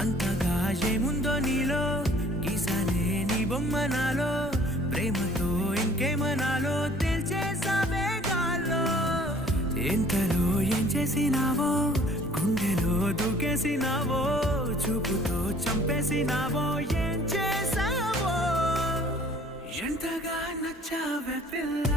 అంతగా ఏముందో నీలో గీసానే నీ బొమ్మ నాలో ప్రేమతో ఇంకేమనాలో తెలిచేసావే గాల్లో ఎంతలో ఏం చేసినావో గుండెలో దూకేసినావో చూపుతో చంపేసినావో ఏం చేసావో ఎంతగా నచ్చావే పిల్ల